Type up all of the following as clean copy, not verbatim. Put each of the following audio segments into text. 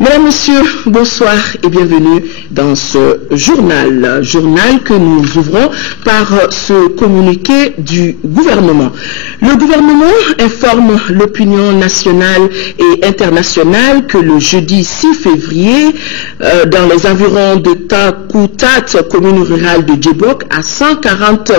Mesdames, Messieurs, bonsoir et bienvenue dans ce journal que nous ouvrons par ce communiqué du gouvernement. Le gouvernement informe l'opinion nationale et internationale que le jeudi 6 février, dans les environs de Takoutat, commune rurale de Djebok, à 140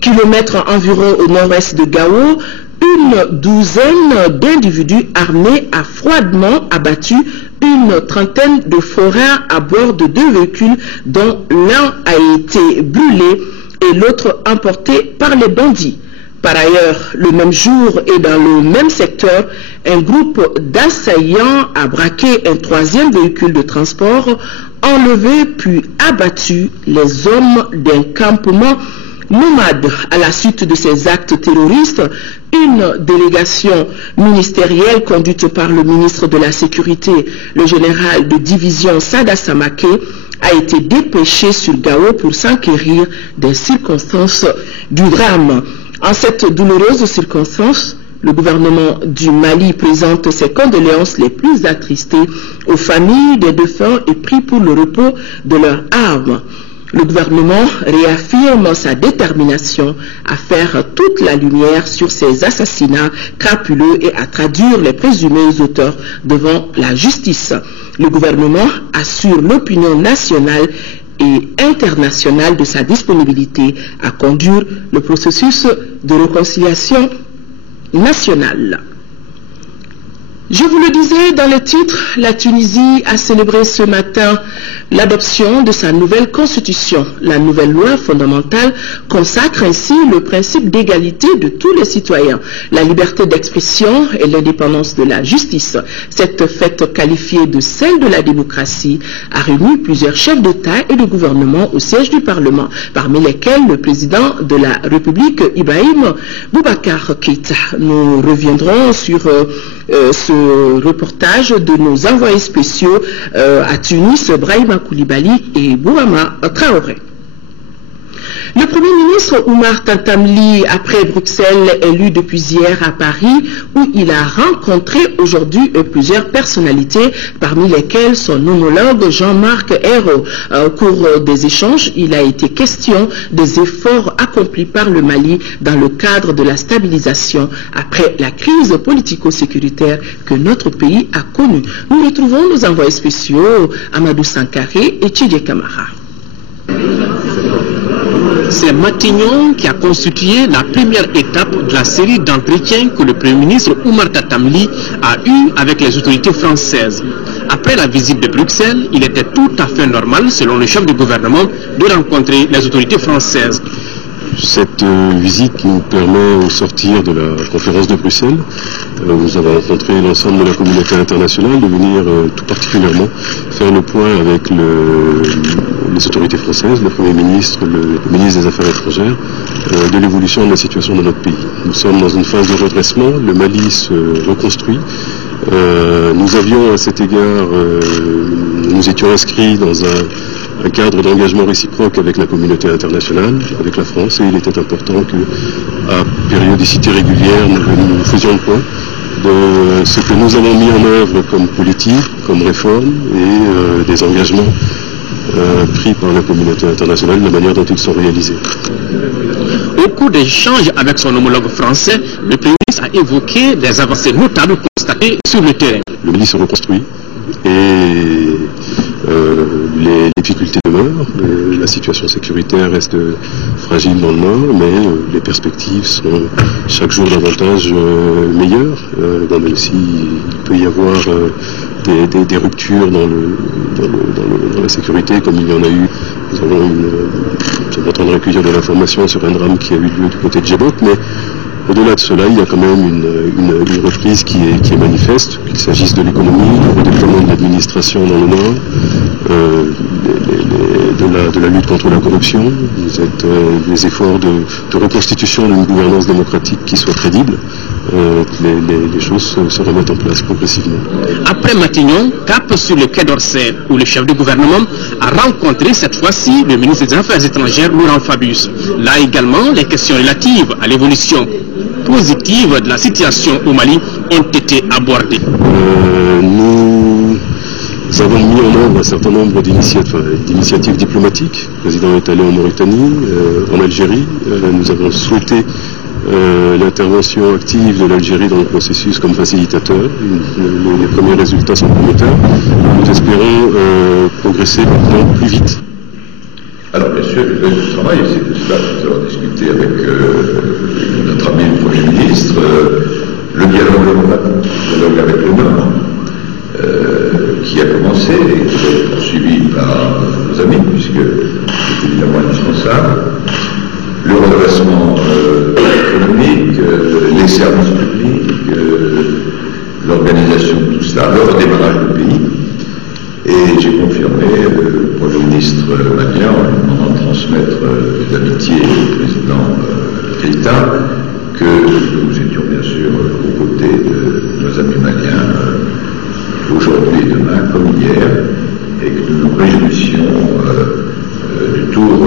km environ au nord-est de Gao, une douzaine d'individus armés a froidement abattu une trentaine de forains à bord de deux véhicules dont l'un a été brûlé et l'autre emporté par les bandits. Par ailleurs, le même jour et dans le même secteur, un groupe d'assaillants a braqué un troisième véhicule de transport, enlevé puis abattu les hommes d'un campement nomade. À la suite de ces actes terroristes, une délégation ministérielle conduite par le ministre de la Sécurité, le général de division Sada Samake, a été dépêchée sur Gao pour s'enquérir des circonstances du drame. En cette douloureuse circonstance, le gouvernement du Mali présente ses condoléances les plus attristées aux familles des défunts et prie pour le repos de leurs âmes. Le gouvernement réaffirme sa détermination à faire toute la lumière sur ces assassinats crapuleux et à traduire les présumés auteurs devant la justice. Le gouvernement assure l'opinion nationale et internationale de sa disponibilité à conduire le processus de réconciliation nationale. Je vous le disais dans le titre, la Tunisie a célébré ce matin l'adoption de sa nouvelle constitution. La nouvelle loi fondamentale consacre ainsi le principe d'égalité de tous les citoyens, la liberté d'expression et l'indépendance de la justice. Cette fête qualifiée de celle de la démocratie a réuni plusieurs chefs d'État et de gouvernement au siège du Parlement, parmi lesquels le président de la République, Ibrahim Boubacar Keïta. Nous reviendrons sur ce reportage de nos envoyés spéciaux à Tunis, Brahima Koulibaly et Bouhama Traoré. Le Premier ministre Oumar Tantamli, après Bruxelles, est élu depuis hier à Paris, où il a rencontré aujourd'hui plusieurs personnalités, parmi lesquelles son homologue Jean-Marc Ayrault. Au cours des échanges, il a été question des efforts accomplis par le Mali dans le cadre de la stabilisation après la crise politico-sécuritaire que notre pays a connue. Nous retrouvons nos envoyés spéciaux Amadou Sankaré et Tchidje Kamara. C'est Matignon qui a constitué la première étape de la série d'entretiens que le Premier ministre Oumar Tantamli a eu avec les autorités françaises. Après la visite de Bruxelles, il était tout à fait normal, selon le chef du gouvernement, de rencontrer les autorités françaises. Cette visite nous permet, au sortir de la conférence de Bruxelles, nous avons rencontré l'ensemble de la communauté internationale, de venir tout particulièrement faire le point avec les autorités françaises, le Premier ministre, le ministre des Affaires étrangères, de l'évolution de la situation dans notre pays. Nous sommes dans une phase de redressement, le Mali se reconstruit. Nous avions à cet égard, nous étions inscrits dans un cadre d'engagement réciproque avec la communauté internationale, avec la France, et il était important qu'à périodicité régulière, nous faisions le point de ce que nous avons mis en œuvre comme politique, comme réforme, et des engagements pris par la communauté internationale, de la manière dont ils sont réalisés. Au cours d'échanges avec son homologue français, le Premier ministre a évoqué des avancées notables constatées sur le terrain. Le Mali se reconstruit et les difficultés demeurent. La situation sécuritaire reste fragile dans le nord, mais les perspectives sont chaque jour davantage meilleures, même s'il peut y avoir des ruptures dans la sécurité, comme il y en a eu. Nous sommes en train de recueillir de l'information sur un drame qui a eu lieu du côté de Djebok, mais au-delà de cela, il y a quand même une reprise qui est manifeste, qu'il s'agisse de l'économie, du redéploiement de l'administration dans le Nord, de la lutte contre la corruption, des efforts de reconstitution d'une gouvernance démocratique qui soit crédible. Les choses se remettent en place progressivement. Après Matignon, cap sur le quai d'Orsay, où le chef du gouvernement a rencontré cette fois-ci le ministre des Affaires étrangères, Laurent Fabius. Là également, les questions relatives à l'évolution positive de la situation au Mali ont été abordées. Nous Nous avons mis en œuvre un certain nombre d'initiatives diplomatiques. Le président est allé en Mauritanie, en Algérie. Nous avons souhaité l'intervention active de l'Algérie dans le processus comme facilitateur. Les premiers résultats sont prometteurs. Nous espérons progresser maintenant plus vite. Alors bien sûr, le travail, c'est de cela que nous avons discuté avec notre ami le Premier ministre, le dialogue avec le Nord, qui a commencé et qui va être poursuivi par nos amis, puisque c'est évidemment indispensable. Le redressement économique, les services publics, l'organisation de tout cela, le redémarrage du pays. Et j'ai confirmé au Premier ministre malien, en lui demandant de transmettre les amitiés au président Keïta, que nous étions bien sûr aux côtés de nos amis maliens aujourd'hui et demain comme hier, et que nous nous réjouissions du tour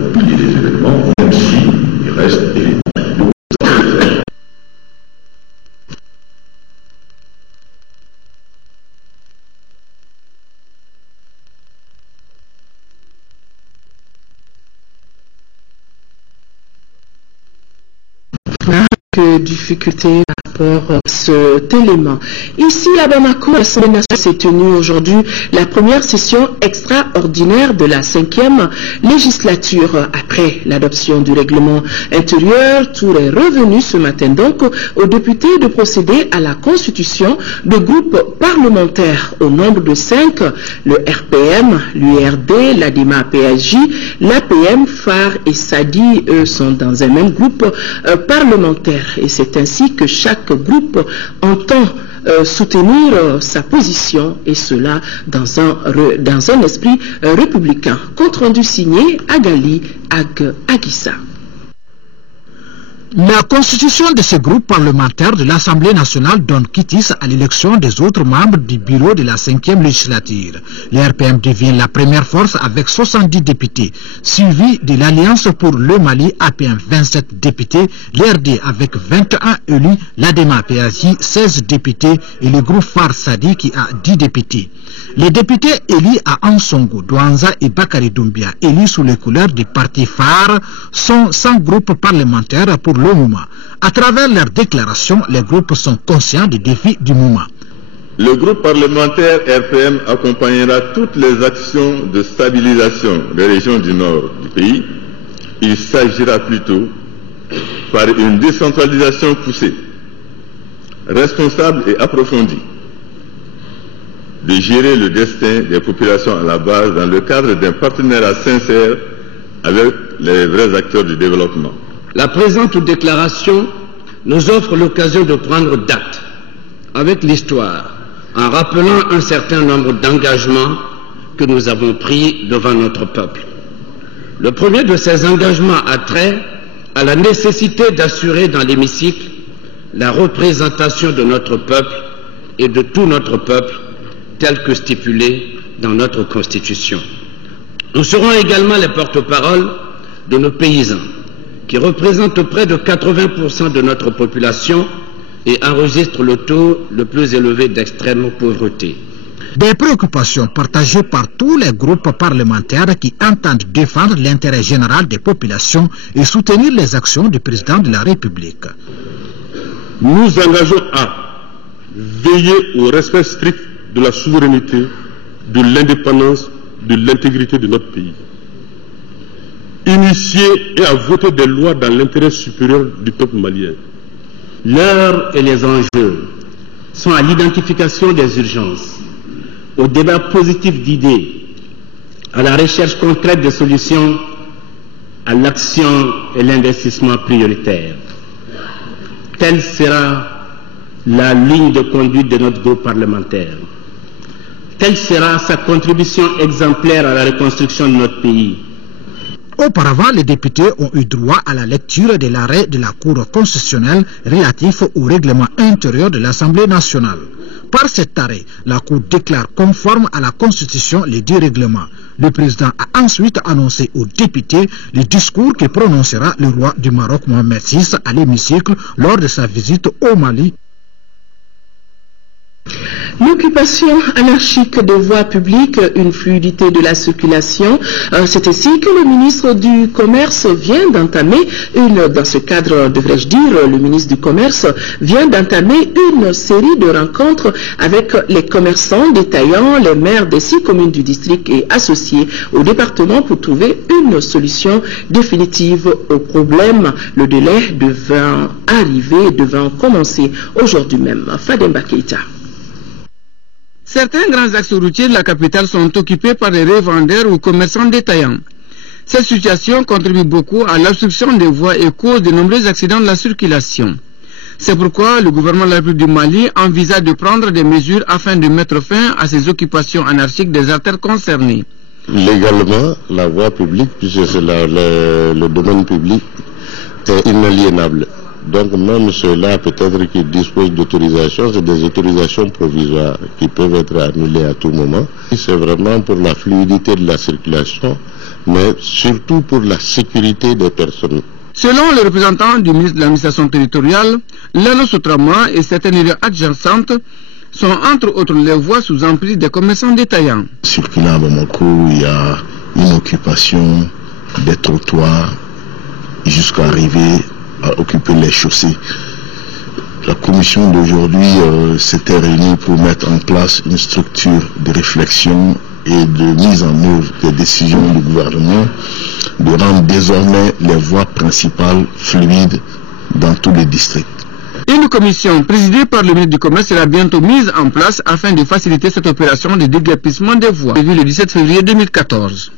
compliqué des événements, même s'il reste évidemment beaucoup à faire. Difficulté par rapport à cet élément. Ici à Bamako, l'Assemblée nationale s'est tenue aujourd'hui la première session extraordinaire de la 5e législature. Après l'adoption du règlement intérieur, tout est revenu ce matin donc aux députés de procéder à la constitution de groupes parlementaires au nombre de 5, le RPM, l'URD, l'ADEMA-PSJ, l'APM, FAR et SADI, eux, sont dans un même groupe parlementaire. Et c'est ainsi que chaque groupe entend soutenir sa position, et cela dans un esprit républicain. Compte rendu signé Agali Aguissa. La constitution de ce groupe parlementaire de l'Assemblée nationale donne quitus à l'élection des autres membres du bureau de la 5e législature. Le RPM devient la première force avec 70 députés, suivi de l'Alliance pour le Mali APM 27 députés, l'RD avec 21 élus, l'ADEMA-PSJ 16 députés et le groupe FAR Sadi qui a 10 députés. Les députés élus à Ansongo, Douanza et Bakari Doumbia, élus sous les couleurs du parti FAR, sont 100 groupes parlementaires pour le moment. À travers leurs déclarations, les groupes sont conscients des défis du moment. Le groupe parlementaire RPM accompagnera toutes les actions de stabilisation des régions du nord du pays. Il s'agira plutôt, par une décentralisation poussée, responsable et approfondie, de gérer le destin des populations à la base dans le cadre d'un partenariat sincère avec les vrais acteurs du développement. La présente déclaration nous offre l'occasion de prendre date avec l'histoire en rappelant un certain nombre d'engagements que nous avons pris devant notre peuple. Le premier de ces engagements a trait à la nécessité d'assurer dans l'hémicycle la représentation de notre peuple et de tout notre peuple tel que stipulé dans notre Constitution. Nous serons également les porte-parole de nos paysans, qui représentent près de 80% de notre population et enregistrent le taux le plus élevé d'extrême pauvreté. Des préoccupations partagées par tous les groupes parlementaires qui entendent défendre l'intérêt général des populations et soutenir les actions du président de la République. Nous engageons à veiller au respect strict de la souveraineté, de l'indépendance, de l'intégrité de notre pays. Initier et à voter des lois dans l'intérêt supérieur du peuple malien. L'heure et les enjeux sont à l'identification des urgences, au débat positif d'idées, à la recherche concrète de solutions, à l'action et l'investissement prioritaire. Telle sera la ligne de conduite de notre groupe parlementaire. Telle sera sa contribution exemplaire à la reconstruction de notre pays. Auparavant, les députés ont eu droit à la lecture de l'arrêt de la Cour constitutionnelle relatif au règlement intérieur de l'Assemblée nationale. Par cet arrêt, la Cour déclare conforme à la Constitution les 10 règlements. Le président a ensuite annoncé aux députés le discours que prononcera le roi du Maroc Mohamed VI à l'hémicycle lors de sa visite au Mali. L'occupation anarchique des voies publiques, une fluidité de la circulation, c'est ainsi que le ministre du Commerce vient d'entamer dans ce cadre, devrais-je dire, le ministre du Commerce vient d'entamer une série de rencontres avec les commerçants détaillants, les maires des 6 communes du district et associés au département pour trouver une solution définitive au problème. Le délai devant commencer aujourd'hui même. Fademba Keita. Certains grands axes routiers de la capitale sont occupés par des revendeurs ou commerçants détaillants. Cette situation contribue beaucoup à l'obstruction des voies et cause de nombreux accidents de la circulation. C'est pourquoi le gouvernement de la République du Mali envisage de prendre des mesures afin de mettre fin à ces occupations anarchiques des artères concernées. Légalement, la voie publique, puisque c'est le domaine public, est inaliénable. Donc même ceux-là, peut-être qui disposent d'autorisation, c'est des autorisations provisoires qui peuvent être annulées à tout moment. C'est vraiment pour la fluidité de la circulation, mais surtout pour la sécurité des personnes. Selon le représentant du ministre de l'administration territoriale, l'Ano Sotrama et certaines villes adjacentes sont entre autres les voies sous emprise des commerçants détaillants. Circulant à Bamako, il y a une occupation des trottoirs jusqu'à arriver à occuper les chaussées. La commission d'aujourd'hui s'était réunie pour mettre en place une structure de réflexion et de mise en œuvre des décisions du gouvernement de rendre désormais les voies principales fluides dans tous les districts. Une commission présidée par le ministre du Commerce sera bientôt mise en place afin de faciliter cette opération de déguerpissement des voies, prévue le 17 février 2014.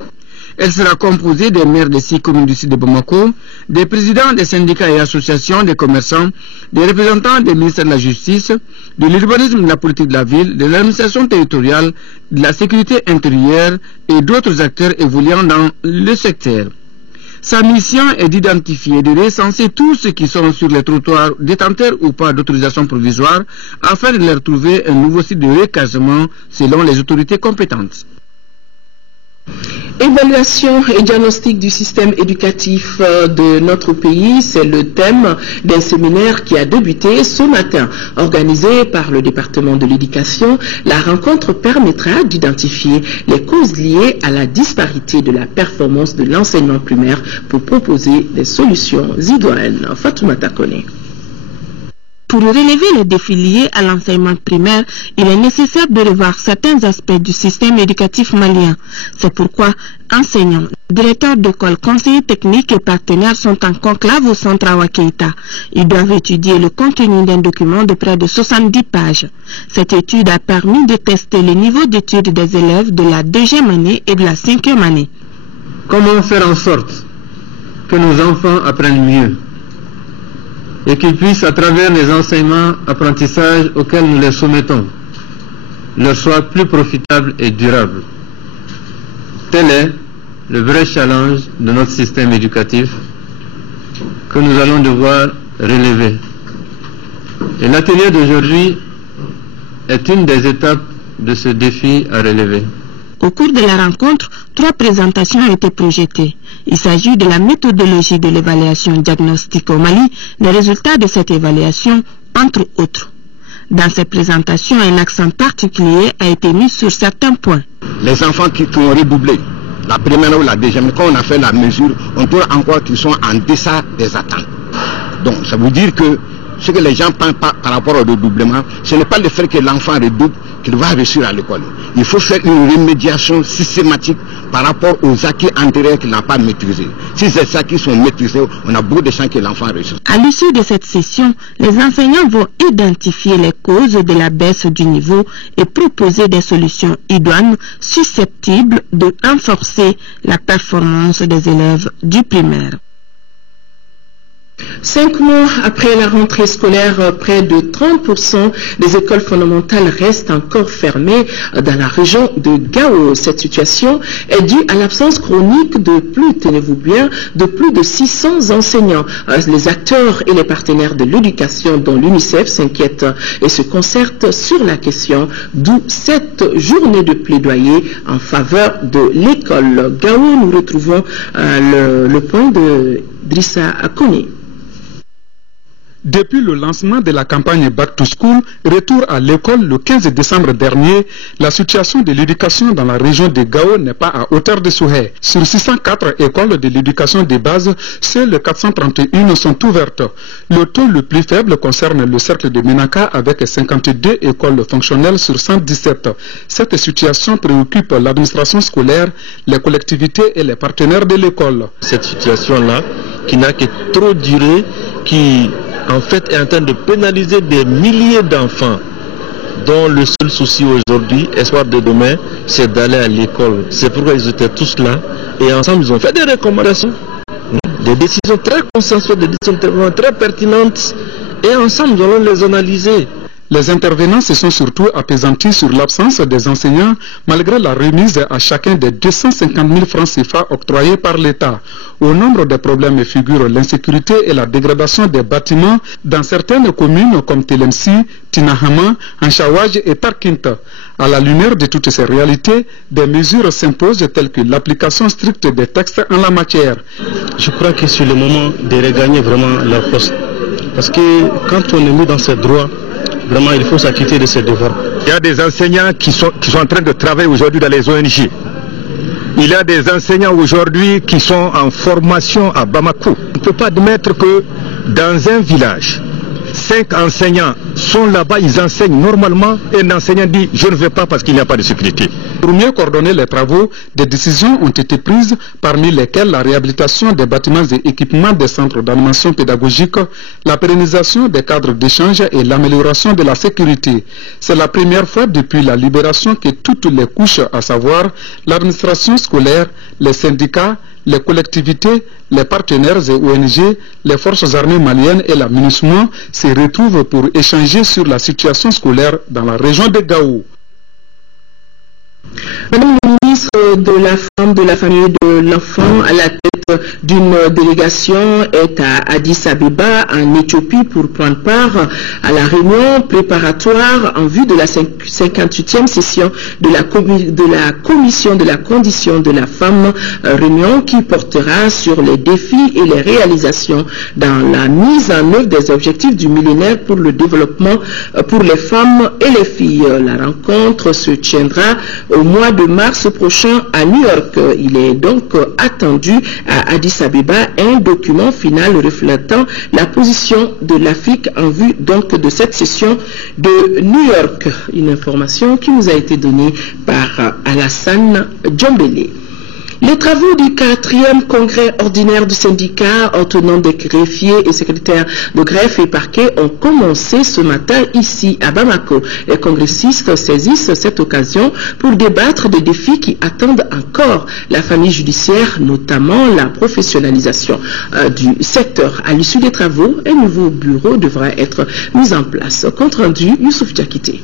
Elle sera composée des maires des 6 communes du sud de Bamako, des présidents des syndicats et associations des commerçants, des représentants des ministères de la Justice, de l'urbanisme, de la politique de la ville, de l'administration territoriale, de la sécurité intérieure et d'autres acteurs évoluant dans le secteur. Sa mission est d'identifier et de recenser tous ceux qui sont sur les trottoirs détenteurs ou pas d'autorisation provisoire afin de leur trouver un nouveau site de recasement selon les autorités compétentes. Évaluation et diagnostic du système éducatif de notre pays, c'est le thème d'un séminaire qui a débuté ce matin. Organisé par le département de l'éducation, la rencontre permettra d'identifier les causes liées à la disparité de la performance de l'enseignement primaire pour proposer des solutions idoines. Fatoumata Kone. Pour relever les défis liés à l'enseignement primaire, il est nécessaire de revoir certains aspects du système éducatif malien. C'est pourquoi enseignants, directeurs d'école, conseillers techniques et partenaires sont en conclave au centre Awa Keita. Ils doivent étudier le contenu d'un document de près de 70 pages. Cette étude a permis de tester le niveau d'études des élèves de la 2e année et de la 5e année. Comment faire en sorte que nos enfants apprennent mieux et qu'ils puissent, à travers les enseignements, apprentissages auxquels nous les soumettons, leur soient plus profitables et durables. Tel est le vrai challenge de notre système éducatif que nous allons devoir relever. Et l'atelier d'aujourd'hui est une des étapes de ce défi à relever. Au cours de la rencontre, 3 présentations ont été projetées. Il s'agit de la méthodologie de l'évaluation diagnostique au Mali, les résultats de cette évaluation, entre autres. Dans ces présentations, un accent particulier a été mis sur certains points. Les enfants qui ont redoublé, la première ou la deuxième, quand on a fait la mesure, on trouve encore qu'ils sont en deçà des attentes. Donc, ça veut dire que ce que les gens pensent par rapport au redoublement, ce n'est pas le fait que l'enfant redouble qu'il va réussir à l'école. Il faut faire une remédiation systématique par rapport aux acquis antérieurs qu'il n'a pas maîtrisés. Si ces acquis sont maîtrisés, on a beaucoup de chances que l'enfant réussisse. À l'issue de cette session, les enseignants vont identifier les causes de la baisse du niveau et proposer des solutions idoines susceptibles de renforcer la performance des élèves du primaire. 5 mois après la rentrée scolaire, près de 30% des écoles fondamentales restent encore fermées dans la région de Gao. Cette situation est due à l'absence chronique de plus, tenez-vous bien, de plus de 600 enseignants. Les acteurs et les partenaires de l'éducation, dont l'UNICEF, s'inquiètent et se concertent sur la question, d'où cette journée de plaidoyer en faveur de l'école. Gao, nous retrouvons le point de Drissa Akoni. Depuis le lancement de la campagne Back to School, retour à l'école le 15 décembre dernier, la situation de l'éducation dans la région de Gao n'est pas à hauteur de souhait. Sur 604 écoles de l'éducation de base, seules 431 sont ouvertes. Le taux le plus faible concerne le cercle de Menaka avec 52 écoles fonctionnelles sur 117. Cette situation préoccupe l'administration scolaire, les collectivités et les partenaires de l'école. Cette situation-là, qui n'a que trop duré, qui en fait est en train de pénaliser des milliers d'enfants dont le seul souci aujourd'hui, espoir de demain, c'est d'aller à l'école. C'est pourquoi ils étaient tous là et ensemble ils ont fait des recommandations, des décisions très consensuelles, des décisions très pertinentes et ensemble nous allons les analyser. Les intervenants se sont surtout appesantis sur l'absence des enseignants malgré la remise à chacun des 250 000 francs CFA octroyés par l'État. Au nombre des problèmes figurent l'insécurité et la dégradation des bâtiments dans certaines communes comme Telemsi, Tinahama, Anchawaj et Tarkinta. À la lumière de toutes ces réalités, des mesures s'imposent telles que l'application stricte des textes en la matière. Je crois que c'est le moment de regagner vraiment leur poste. Parce que quand on est mis dans ses droits, vraiment, il faut s'acquitter de ses devoirs. Il y a des enseignants qui sont en train de travailler aujourd'hui dans les ONG. Il y a des enseignants aujourd'hui qui sont en formation à Bamako. On ne peut pas admettre que dans un village, 5 enseignants sont là-bas, ils enseignent normalement, et un enseignant dit « je ne vais pas parce qu'il n'y a pas de sécurité ». Pour mieux coordonner les travaux, des décisions ont été prises, parmi lesquelles la réhabilitation des bâtiments et équipements des centres d'animation pédagogique, la pérennisation des cadres d'échange et l'amélioration de la sécurité. C'est la première fois depuis la libération que toutes les couches, à savoir l'administration scolaire, les syndicats, les collectivités, les partenaires et ONG, les forces armées maliennes et la MINUSMA se retrouvent pour échanger sur la situation scolaire dans la région de Gao. Madame la ministre de la Femme, de la Famille et de l'Enfant, à la tête d'une délégation, est à Addis Abeba, en Éthiopie, pour prendre part à la réunion préparatoire en vue de la 58e session de la Commission de la Condition de la Femme, réunion qui portera sur les défis et les réalisations dans la mise en œuvre des objectifs du millénaire pour le développement pour les femmes et les filles. La rencontre se tiendra au mois de mars prochain à New York. Il est donc attendu à Addis Abeba un document final reflétant la position de l'Afrique en vue donc de cette session de New York. Une information qui nous a été donnée par Alassane Djombele. Les travaux du 4e congrès ordinaire du syndicat autonome des greffiers et secrétaires de greffe et parquet ont commencé ce matin ici à Bamako. Les congressistes saisissent cette occasion pour débattre des défis qui attendent encore la famille judiciaire, notamment la professionnalisation du secteur. À l'issue des travaux, un nouveau bureau devra être mis en place. Compte rendu, Youssouf Diakité.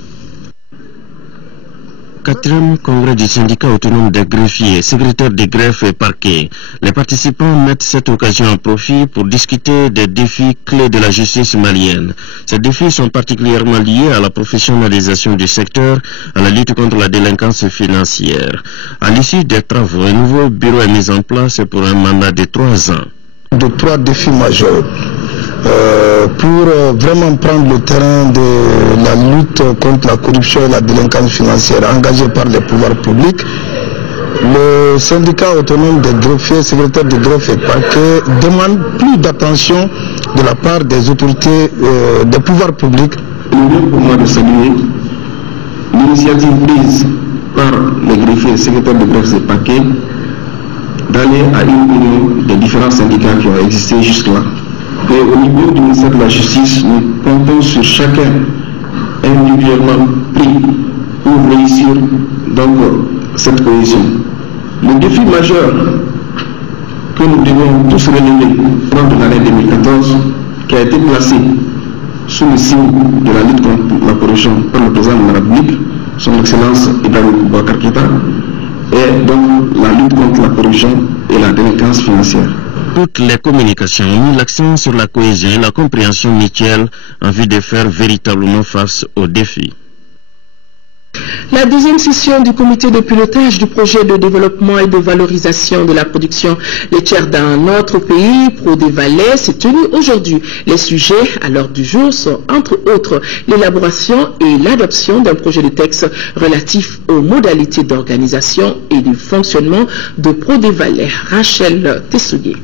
4e congrès du syndicat autonome des greffiers, secrétaires de greffe et parquet. Les participants mettent cette occasion à profit pour discuter des défis clés de la justice malienne. Ces défis sont particulièrement liés à la professionnalisation du secteur, à la lutte contre la délinquance financière. À l'issue des travaux, un nouveau bureau est mis en place pour un mandat de 3 ans. De 3 défis majeurs. Pour vraiment prendre le terrain de la lutte contre la corruption et la délinquance financière engagée par les pouvoirs publics, le syndicat autonome des greffiers, secrétaires de greffe et parquet demande plus d'attention de la part des autorités des pouvoirs publics. Il est pour moi de saluer l'initiative prise par les greffiers, secrétaires de greffe et parquet d'aller à une union des différents syndicats qui ont existé jusque-là. Et au niveau du ministère de la Justice, nous comptons sur chacun individuellement pris pour réussir donc cette cohésion. Le défi majeur que nous devons tous relever pendant l'année 2014, qui a été placé sous le signe de la lutte contre la corruption par le président de la République, son Excellence Ibrahim Boubacar Keïta, et donc la lutte contre la corruption et la délinquance financière. Toutes les communications ont mis l'accent sur la cohésion et la compréhension mutuelle en vue de faire véritablement face aux défis. La deuxième session du comité de pilotage du projet de développement et de valorisation de la production laitière dans notre pays, Pro-des-Valais, s'est tenue aujourd'hui. Les sujets à l'ordre du jour sont entre autres l'élaboration et l'adoption d'un projet de texte relatif aux modalités d'organisation et du fonctionnement de Pro-des-Valais. Rachel Tessougué.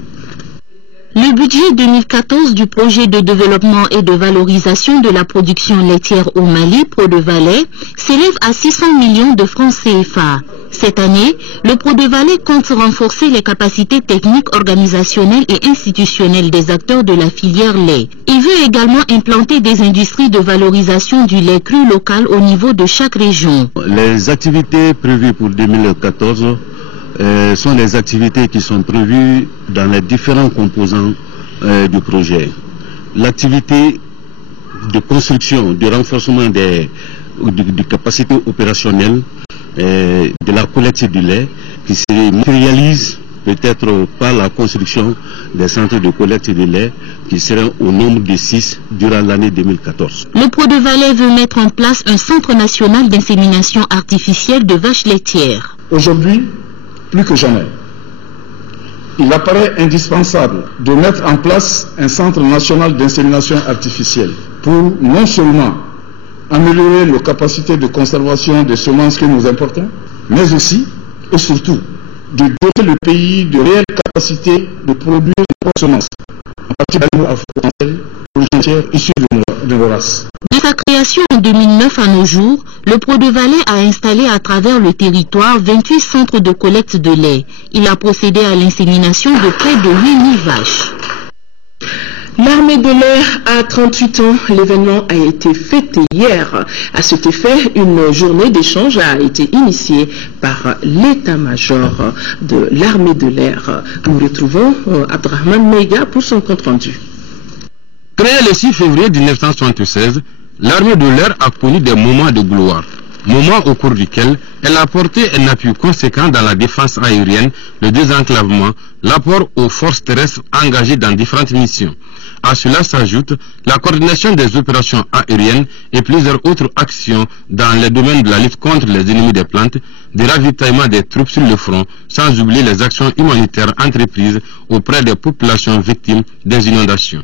Le budget 2014 du projet de développement et de valorisation de la production laitière au Mali, Pro-des-Valais, s'élève à 600 millions de francs CFA. Cette année, le Pro-des-Valais compte renforcer les capacités techniques, organisationnelles et institutionnelles des acteurs de la filière lait. Il veut également implanter des industries de valorisation du lait cru local au niveau de chaque région. Les activités prévues pour 2014 sont les activités qui sont prévues dans les différents composants du projet. L'activité de construction, de renforcement des capacités opérationnelles de la collecte du lait qui se matérialise peut-être par la construction des centres de collecte de lait qui seront au nombre de 6 durant l'année 2014. Le Pro-des-Valais veut mettre en place un centre national d'insémination artificielle de vaches laitières. Aujourd'hui, plus que jamais, il apparaît indispensable de mettre en place un centre national d'insémination artificielle pour non seulement améliorer nos capacités de conservation des semences que nous importons, mais aussi et surtout de doter le pays de réelles capacités de produire des semences, en particulier afro-français issus de nos races. De sa création en 2009 à nos jours, le Pro-des-Valais a installé à travers le territoire 28 centres de collecte de lait. Il a procédé à l'insémination de près de 8000 vaches. L'armée de l'air a 38 ans. L'événement a été fêté hier. À cet effet, une journée d'échange a été initiée par l'état-major de l'armée de l'air. Nous retrouvons Abdrahman Meiga pour son compte-rendu. Créée le 6 février 1976, l'armée de l'air a connu des moments de gloire. Moments au cours duquel elle a apporté un appui conséquent dans la défense aérienne, le désenclavement, l'apport aux forces terrestres engagées dans différentes missions. À cela s'ajoute la coordination des opérations aériennes et plusieurs autres actions dans les domaines de la lutte contre les ennemis des plantes, du ravitaillement des troupes sur le front, sans oublier les actions humanitaires entreprises auprès des populations victimes des inondations.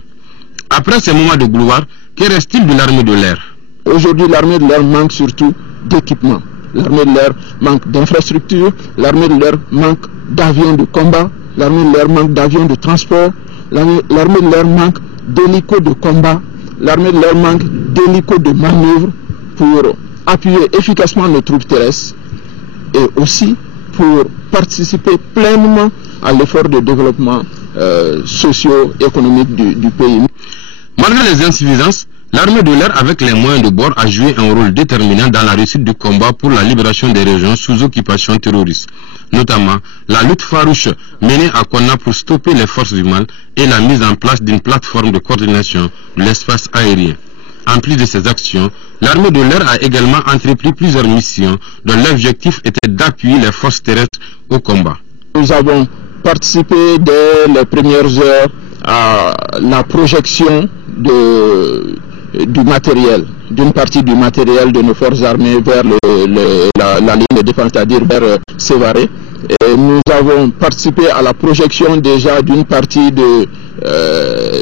Après ces moments de gloire, que reste-t-il de l'armée de l'air? Aujourd'hui, l'armée de l'air manque surtout d'équipement. L'armée de l'air manque d'infrastructures, l'armée de l'air manque d'avions de combat, l'armée de l'air manque d'avions de transport, l'armée de l'air manque d'hélicos de combat, l'armée de l'air manque d'hélicos de manœuvre pour appuyer efficacement nos troupes terrestres et aussi pour participer pleinement à l'effort de développement socio-économique du pays. Malgré les insuffisances, l'armée de l'air avec les moyens de bord a joué un rôle déterminant dans la réussite du combat pour la libération des régions sous occupation terroriste, notamment la lutte farouche menée à Konna pour stopper les forces du mal et la mise en place d'une plateforme de coordination de l'espace aérien. En plus de ces actions, l'armée de l'air a également entrepris plusieurs missions dont l'objectif était d'appuyer les forces terrestres au combat. Nous avons participé dès les premières heures à la projection du matériel, d'une partie du matériel de nos forces armées vers la ligne de défense, c'est-à-dire vers Sévaré. Et nous avons participé à la projection déjà d'une partie de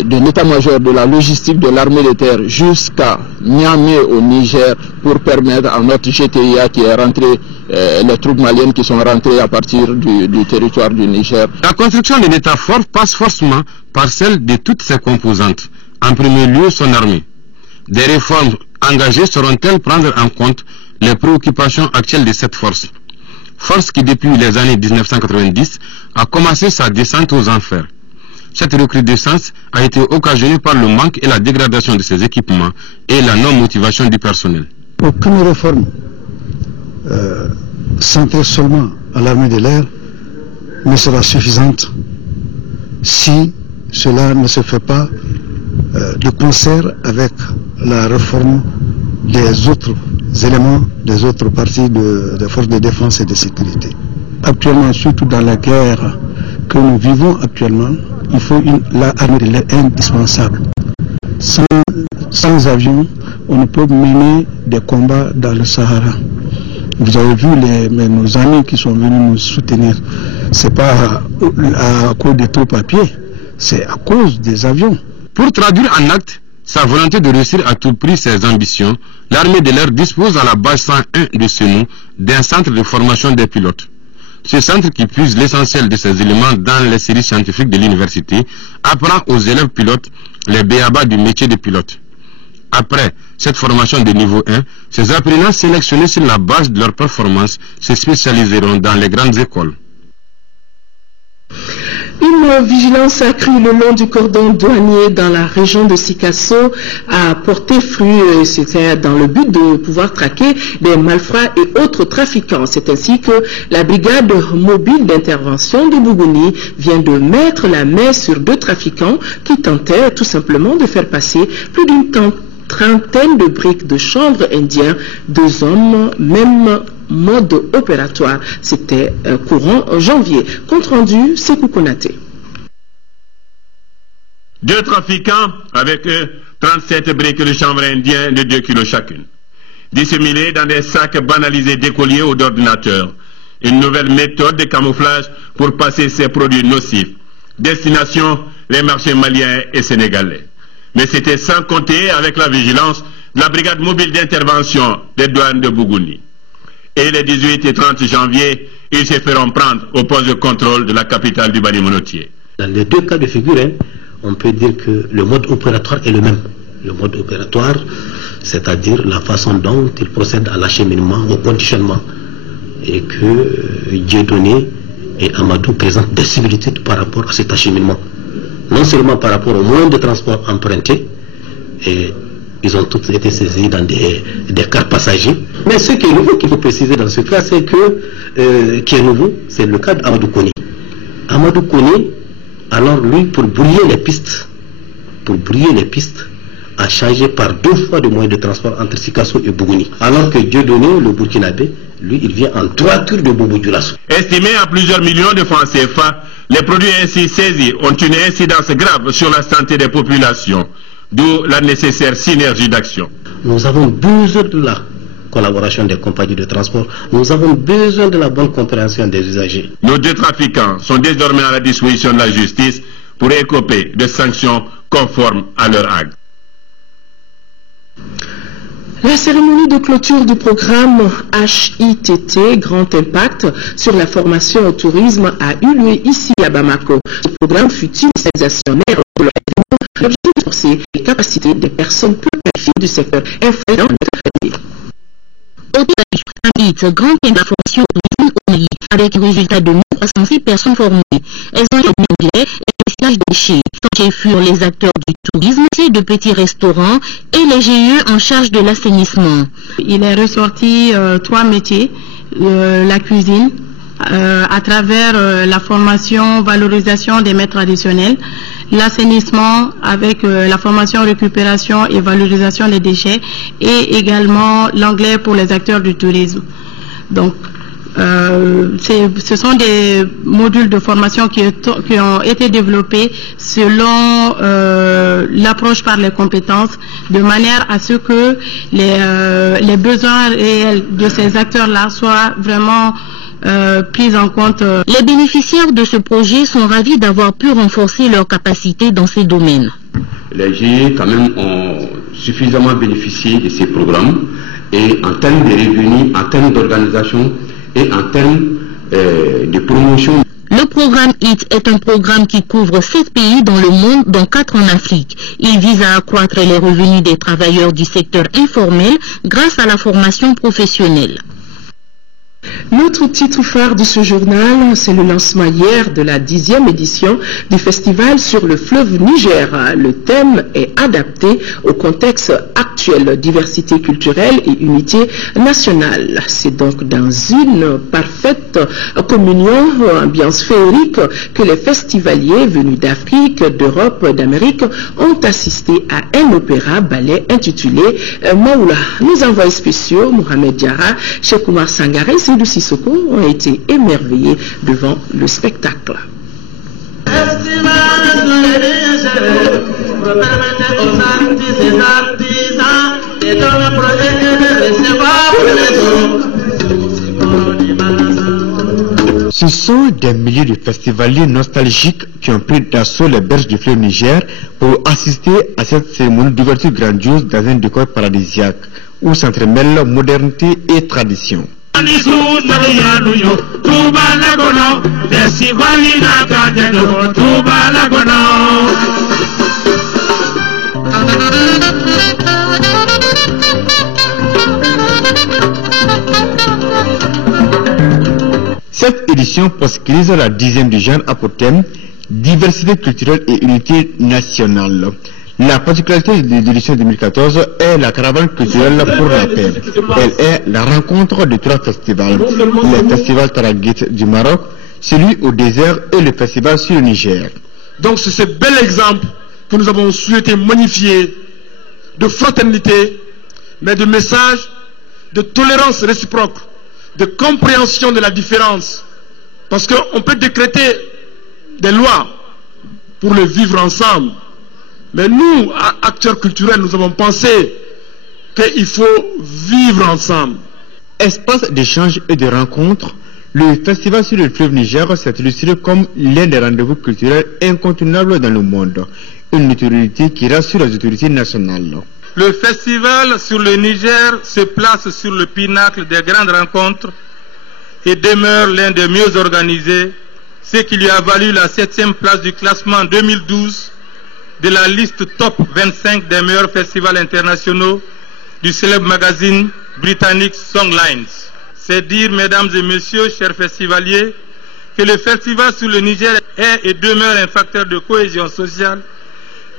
l'état-major de la logistique de l'armée de terre jusqu'à Niamey au Niger pour permettre à notre GTIA qui est rentré, les troupes maliennes qui sont rentrées à partir du territoire du Niger. La construction d'un État fort passe forcément par celle de toutes ses composantes. En premier lieu, son armée. Des réformes engagées sauront-elles prendre en compte les préoccupations actuelles de cette force? Force qui, depuis les années 1990, a commencé sa descente aux enfers. Cette recrudescence a été occasionnée par le manque et la dégradation de ses équipements et la non-motivation du personnel. Aucune réforme centrée seulement à l'armée de l'air ne sera suffisante si cela ne se fait pas de concert avec la réforme des autres éléments, des autres parties des forces de défense et de sécurité. Actuellement, surtout dans la guerre que nous vivons actuellement, il faut l'armée de l'air indispensable. Sans avions, on ne peut mener des combats dans le Sahara. Vous avez vu nos amis qui sont venus nous soutenir. C'est pas à cause des trop papiers, c'est à cause des avions. Pour traduire en acte sa volonté de réussir à tout prix ses ambitions, l'armée de l'air dispose à la base 101 de Senou d'un centre de formation des pilotes. Ce centre, qui puise l'essentiel de ses éléments dans les séries scientifiques de l'université, apprend aux élèves pilotes les b.a.-ba du métier de pilote. Après cette formation de niveau 1, ces apprenants sélectionnés sur la base de leur performance se spécialiseront dans les grandes écoles. Une vigilance accrue le long du cordon douanier dans la région de Sikasso a porté fruit, c'était dans le but de pouvoir traquer des malfrats et autres trafiquants. C'est ainsi que la brigade mobile d'intervention de Bougouni vient de mettre la main sur 2 trafiquants qui tentaient tout simplement de faire passer plus d'une trentaine de briques de chanvre indien, 2 hommes, même mode opératoire. C'était courant janvier. Compte rendu, Sékou Konaté. 2 trafiquants avec 37 briques de chanvre indien de 2 kilos chacune, disséminées dans des sacs banalisés d'écoliers ou d'ordinateurs. Une nouvelle méthode de camouflage pour passer ces produits nocifs. Destination, les marchés maliens et sénégalais. Mais c'était sans compter avec la vigilance de la brigade mobile d'intervention des douanes de Bougouni. Et les 18 et 30 janvier, ils se feront prendre au poste de contrôle de la capitale du Bani-Monotier. Dans les 2 cas de figure, on peut dire que le mode opératoire est le même. Le mode opératoire, c'est-à-dire la façon dont il procède à l'acheminement, au conditionnement. Et que Dieudonné et Amadou présentent des similitudes par rapport à cet acheminement. Non seulement par rapport au moyen de transport emprunté, et ils ont tous été saisis dans des cars passagers. Mais ce qui est nouveau, qu'il faut préciser dans ce cas, c'est que, qui est nouveau, c'est le cas d'Amadou Kone. Amadou Kone, alors lui, pour brouiller les pistes, a changé par 2 fois de moyens de transport entre Sikasso et Bougouni. Alors que Dieudonné, le Burkinabé, lui, il vient en droiture de Bobo Dioulasso. Estimé à plusieurs millions de francs CFA, les produits ainsi saisis ont une incidence grave sur la santé des populations, d'où la nécessaire synergie d'action. Nous avons besoin de la collaboration des compagnies de transport, nous avons besoin de la bonne compréhension des usagers. Nos 2 trafiquants sont désormais à la disposition de la justice pour écoper de sanctions conformes à leur acte. La cérémonie de clôture du programme HITT Grand Impact sur la formation au tourisme a eu lieu ici à Bamako. Ce programme fut initialisation pour l'objectif de renforcer les capacités des personnes peu qualifiées du secteur influent dans notre pays. Invite grande information au Mali avec un résultat de 1306 personnes formées. Elles ont le anglais et le stage de chez. Touchés furent les acteurs du tourisme, de petits restaurants et les GIE en charge de l'assainissement. Il est ressorti 3 métiers, la cuisine, à travers la formation, valorisation des mets traditionnels, l'assainissement avec la formation, récupération et valorisation des déchets, et également l'anglais pour les acteurs du tourisme. Donc, ce sont des modules de formation qui ont été développés selon l'approche par les compétences, de manière à ce que les besoins réels de ces acteurs-là soient vraiment pris en compte. Les bénéficiaires de ce projet sont ravis d'avoir pu renforcer leurs capacités dans ces domaines. Les GIE quand même ont suffisamment bénéficié de ces programmes, et en termes de revenus, en termes d'organisation et en termes de promotion. Le programme HIT est un programme qui couvre 7 pays dans le monde, dont 4 en Afrique. Il vise à accroître les revenus des travailleurs du secteur informel grâce à la formation professionnelle. Notre titre phare de ce journal, c'est le lancement hier de la 10e édition du festival sur le fleuve Niger. Le thème est adapté au contexte actuel, diversité culturelle et unité nationale. C'est donc dans une parfaite communion, ambiance féerique, que les festivaliers venus d'Afrique, d'Europe, d'Amérique ont assisté à un opéra-ballet intitulé Maoula. Nos envoyés spéciaux, Mohamed Diarra, Cheikh Oumar Sangaré et Seydou Sissoko ont été émerveillés devant le spectacle. Ce sont des milliers de festivaliers nostalgiques qui ont pris d'assaut les berges du fleuve Niger pour assister à cette cérémonie d'ouverture grandiose dans un décor paradisiaque où s'entremêlent modernité et tradition. Cette édition proscrise la 10e du genre à pour thème diversité culturelle et unité nationale. La particularité de l'édition 2014 est la caravane culturelle pour la paix. Elle est la rencontre de trois festivals. Le festival Taraghit du Maroc, celui au désert et le festival sur le Niger. Donc c'est ce bel exemple que nous avons souhaité magnifier de fraternité, mais de message de tolérance réciproque, de compréhension de la différence. Parce qu'on peut décréter des lois pour le vivre ensemble. Mais nous, acteurs culturels, nous avons pensé qu'il faut vivre ensemble. Espace d'échange et de rencontres, le festival sur le fleuve Niger s'est illustré comme l'un des rendez-vous culturels incontournables dans le monde. Une notoriété qui rassure les autorités nationales. Le festival sur le Niger se place sur le pinacle des grandes rencontres et demeure l'un des mieux organisés, ce qui lui a valu la 7e place du classement 2012 de la liste top 25 des meilleurs festivals internationaux du célèbre magazine britannique Songlines. C'est dire, mesdames et messieurs, chers festivaliers, que le festival sur le Niger est et demeure un facteur de cohésion sociale,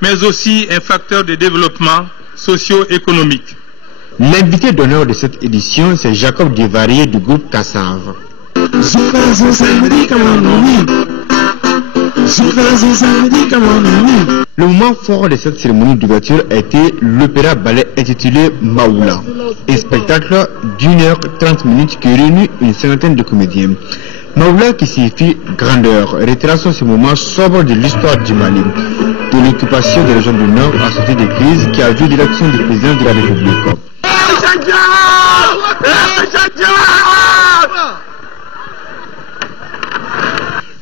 mais aussi un facteur de développement socio-économique. L'invité d'honneur de cette édition, c'est Jacob Devarié du groupe Kassav. Le moment fort de cette cérémonie d'ouverture a été l'opéra ballet intitulé Maoula, un spectacle d'1h30 qui réunit une cinquantaine de comédiens. Maoula, qui signifie grandeur, retrace ce moment sobre de l'histoire du Mali, de l'occupation des régions du Nord à sortie de crise qui a vu de l'action du président de la République.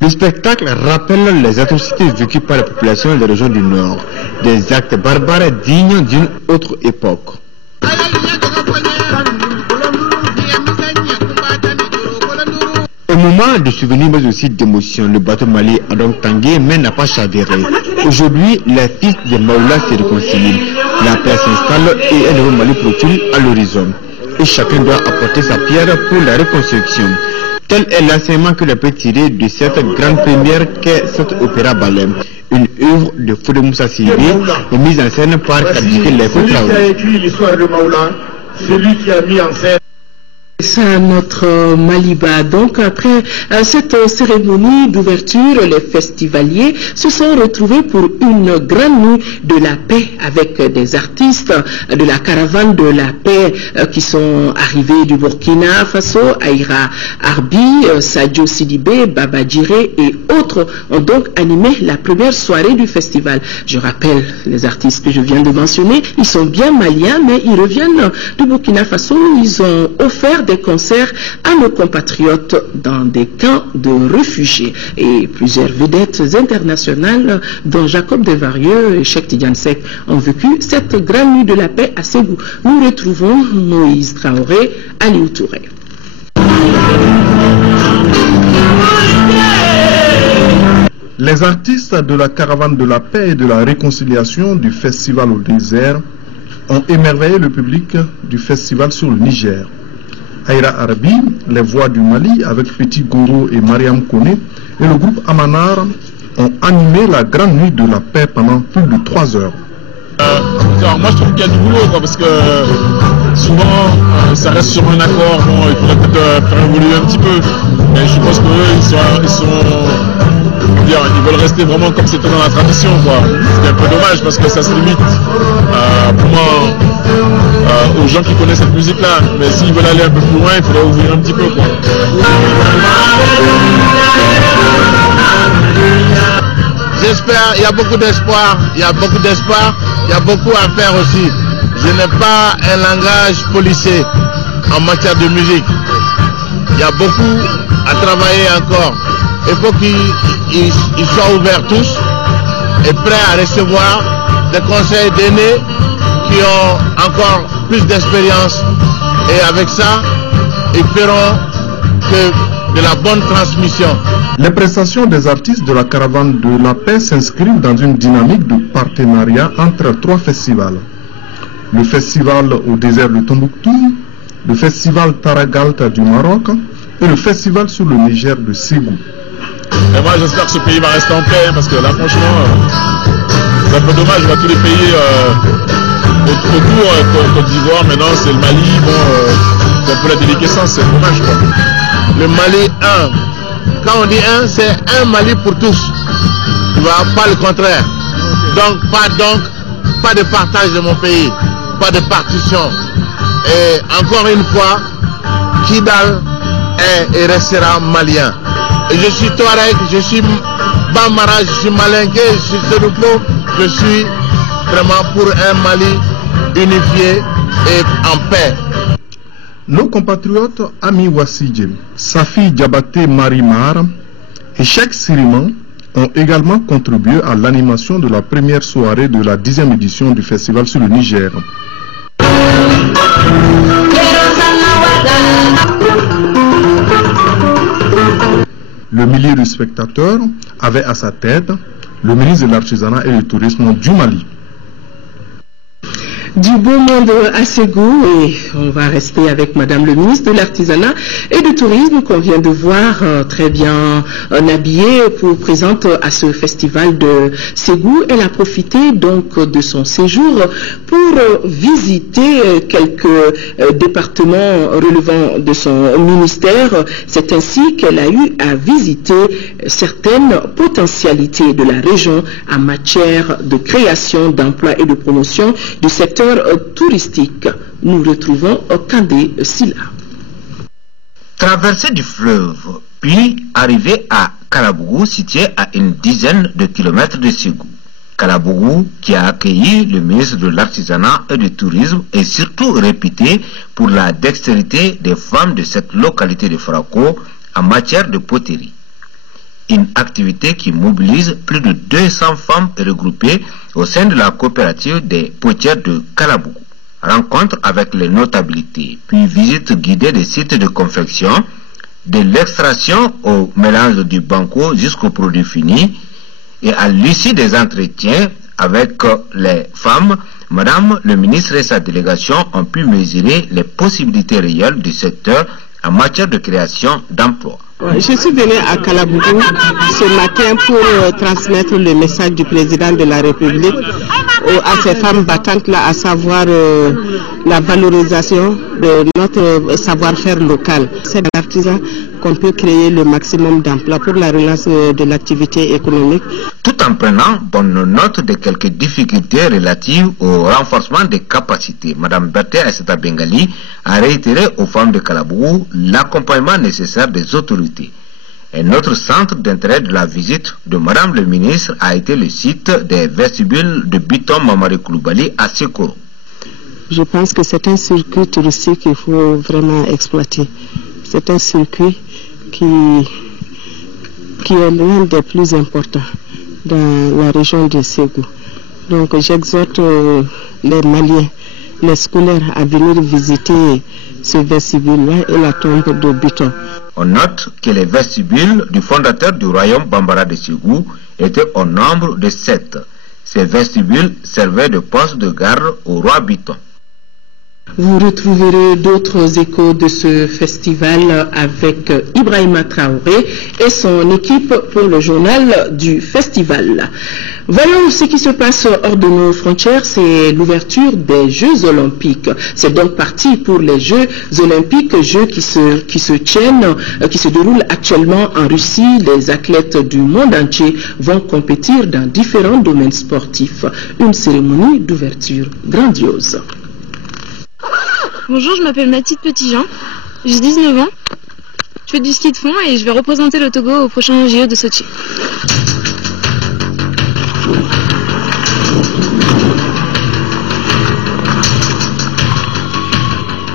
Le spectacle rappelle les atrocités vécues par la population des régions du Nord, des actes barbares dignes d'une autre époque. Un moment de souvenir mais aussi d'émotion, le bateau Mali a donc tangué mais n'a pas chaviré. Aujourd'hui, les fils de Maoula se réconcilient. La paix s'installe et un nouveau Mali profile à l'horizon. Et chacun doit apporter sa pierre pour la reconstruction. Tel est l'enseignement que l'on peut tirer de cette grande première qu'est cet opéra ballet. Une œuvre de Fodé Moussa Sidi et mise en scène par Kadjike Lefou Traoré. Celui qui a écrit l'histoire de Maoula, celui qui a mis en scène. C'est notre Maliba. Donc après cette cérémonie d'ouverture, les festivaliers se sont retrouvés pour une grande nuit de la paix avec des artistes de la caravane de la paix qui sont arrivés du Burkina Faso, Aïra Arbi, Sadio Sidibé, Baba Djiré et autres ont donc animé la première soirée du festival. Je rappelle les artistes que je viens de mentionner, ils sont bien maliens mais ils reviennent du Burkina Faso, ils ont offert des concerts à nos compatriotes dans des camps de réfugiés. Et plusieurs vedettes internationales, dont Jacob Devarieux et Cheikh Tidiane Seck, ont vécu cette grande nuit de la paix à Ségou. Nous retrouvons Moïse Traoré, Aliou Touré. Les artistes de la caravane de la paix et de la réconciliation du festival au désert ont émerveillé le public du festival sur le Niger. Aïra Arabi, les voix du Mali avec Petit Goro et Mariam Kone et le groupe Amanar ont animé la grande nuit de la paix pendant plus de 3 heures. Moi je trouve qu'il y a du boulot parce que souvent ça reste sur un accord, bon, il faudrait peut-être faire évoluer un petit peu, mais je pense qu'eux ils veulent rester vraiment comme c'était dans la tradition, quoi. C'est un peu dommage parce que ça se limite pour moi aux gens qui connaissent cette musique là, mais s'ils veulent aller un peu plus loin il faudrait ouvrir un petit peu, quoi. J'espère, il y a beaucoup d'espoir, il y a beaucoup à faire aussi. Je n'ai pas un langage policier en matière de musique. Il y a beaucoup à travailler encore. Il faut qu'ils soient ouverts tous et prêts à recevoir des conseils d'aînés qui ont encore plus d'expérience. Et avec ça, ils feront de la bonne transmission. Les prestations des artistes de la caravane de la paix s'inscrivent dans une dynamique de partenariat entre 3 festivals. Le festival au désert de Tombouctou, le festival Taragalta du Maroc et le festival sur le Niger de Ségou. Et moi j'espère que ce pays va rester en paix, parce que là franchement c'est un peu dommage, on a tous les pays autour, Côte d'Ivoire, maintenant c'est le Mali, c'est un peu la déliquescence, c'est dommage quoi. Le Mali 1, quand on dit 1, c'est un Mali pour tous, tu vois, pas le contraire. Donc pas de partage de mon pays, pas de partition. Et encore une fois, Kidal est et restera malien. Et je suis Touareg, je suis Bambara, je suis Malinké, je suis Sédouko, je suis vraiment pour un Mali unifié et en paix. Nos compatriotes Ami Wassidjem, Safi Diabaté Marimar et Cheikh Siriman ont également contribué à l'animation de la première soirée de la 10e édition du festival sur le Niger. Le millier de spectateurs avait à sa tête le ministre de l'Artisanat et du Tourisme du Mali. Du beau monde à Ségou, et on va rester avec Madame le ministre de l'Artisanat et du Tourisme qu'on vient de voir très bien habillée pour présenter à ce festival de Ségou. Elle a profité donc de son séjour pour visiter quelques départements relevant de son ministère. C'est ainsi qu'elle a eu à visiter certaines potentialités de la région en matière de création d'emplois et de promotion du secteur touristique. Nous retrouvons Kandé Silla. Traversée du fleuve, puis arriver à Kalabougou, situé à une dizaine de kilomètres de Ségou. Kalabougou, qui a accueilli le ministre de l'Artisanat et du Tourisme, est surtout réputé pour la dextérité des femmes de cette localité de Frako en matière de poterie. Une activité qui mobilise plus de 200 femmes regroupées au sein de la coopérative des potières de Kalabougou. Rencontre avec les notabilités, puis visite guidée des sites de confection, de l'extraction au mélange du banco jusqu'au produit fini, et à l'issue des entretiens avec les femmes, Madame le ministre et sa délégation ont pu mesurer les possibilités réelles du secteur en matière de création d'emplois. Je suis venue à Kalabougou ce matin pour transmettre le message du président de la République à ces femmes battantes-là, à savoir la valorisation de notre savoir-faire local. C'est dans l'artisan qu'on peut créer le maximum d'emplois pour la relance de l'activité économique. Tout en prenant bonne note de quelques difficultés relatives au renforcement des capacités, Madame Berthe Aïssata Bengali a réitéré aux femmes de Kalabougou l'accompagnement nécessaire des autorités. Un autre centre d'intérêt de la visite de Madame le ministre a été le site des vestibules de Biton Mamari Koulibaly à Sekoro. Je pense que c'est un circuit touristique qu'il faut vraiment exploiter. C'est un circuit qui est l'un des plus importants dans la région de Ségou. Donc j'exhorte les Maliens, les scolaires à venir visiter ce vestibule-là et la tombe de Biton. On note que les vestibules du fondateur du royaume Bambara de Ségou étaient au nombre de 7. Ces vestibules servaient de poste de garde au roi Biton. Vous retrouverez d'autres échos de ce festival avec Ibrahima Traoré et son équipe pour le journal du festival. Voyons ce qui se passe hors de nos frontières, c'est l'ouverture des Jeux Olympiques. C'est donc parti pour les Jeux Olympiques, Jeux qui se déroulent actuellement en Russie. Les athlètes du monde entier vont compétir dans différents domaines sportifs. Une cérémonie d'ouverture grandiose. Bonjour, je m'appelle Mathilde Petitjean, j'ai 19 ans, je fais du ski de fond et je vais représenter le Togo au prochain JO de Sochi.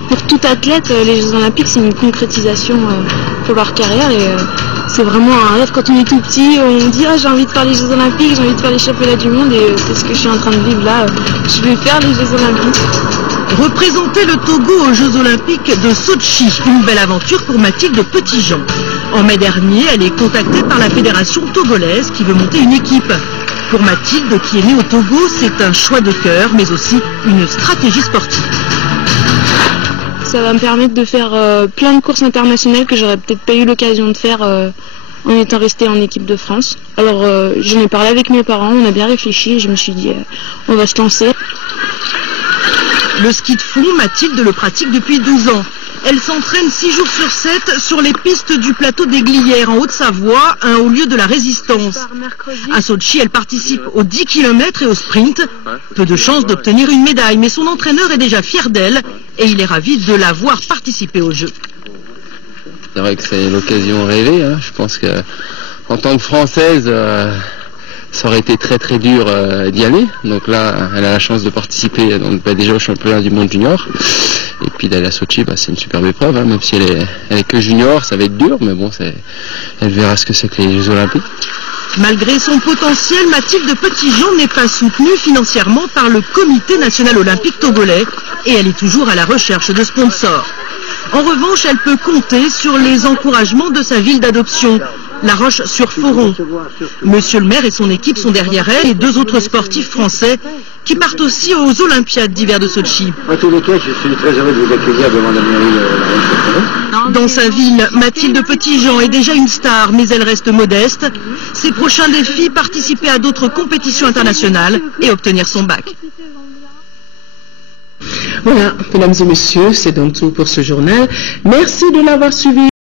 Pour tout athlète, les Jeux Olympiques, c'est une concrétisation pour leur carrière et c'est vraiment un rêve. Quand on est tout petit, on dit j'ai envie de faire les Jeux Olympiques, j'ai envie de faire les championnats du monde et c'est ce que je suis en train de vivre là. Je vais faire les Jeux Olympiques. Représenter le Togo aux Jeux Olympiques de Sochi, une belle aventure pour Mathilde Petitjean. En mai dernier, elle est contactée par la fédération togolaise qui veut monter une équipe. Pour Mathilde, qui est née au Togo, c'est un choix de cœur, mais aussi une stratégie sportive. Ça va me permettre de faire plein de courses internationales que j'aurais peut-être pas eu l'occasion de faire en étant restée en équipe de France. Alors j'en ai parlé avec mes parents, on a bien réfléchi et je me suis dit on va se lancer. Le ski de fond, Mathilde le pratique depuis 12 ans. Elle s'entraîne 6 jours sur 7 sur les pistes du plateau des Glières en Haute-Savoie, un haut lieu de la résistance. À Sochi, elle participe aux 10 km et au sprint. Peu de chances d'obtenir une médaille, mais son entraîneur est déjà fier d'elle et il est ravi de la voir participer aux Jeux. C'est vrai que c'est l'occasion rêvée. Hein. Je pense qu'en tant que Française, ça aurait été très très dur d'y aller. Donc là, elle a la chance de participer déjà au championnat du monde junior. Et puis d'aller à Sochi, c'est une superbe épreuve. Hein. Même si elle est que junior, ça va être dur. Mais bon, elle verra ce que c'est que les Jeux Olympiques. Malgré son potentiel, Mathilde Petitjean n'est pas soutenue financièrement par le Comité national olympique togolais. Et elle est toujours à la recherche de sponsors. En revanche, elle peut compter sur les encouragements de sa ville d'adoption, La Roche-sur-Foron. Monsieur le maire et son équipe sont derrière elle et 2 autres sportifs français qui partent aussi aux Olympiades d'hiver de Sochi. En tous les cas, je suis très heureux de vous accueillir devant la mairie de La Roche-sur-Foron. Dans sa ville, Mathilde Petitjean est déjà une star, mais elle reste modeste. Ses prochains défis, participer à d'autres compétitions internationales et obtenir son bac. Voilà, mesdames et messieurs, c'est donc tout pour ce journal. Merci de l'avoir suivi.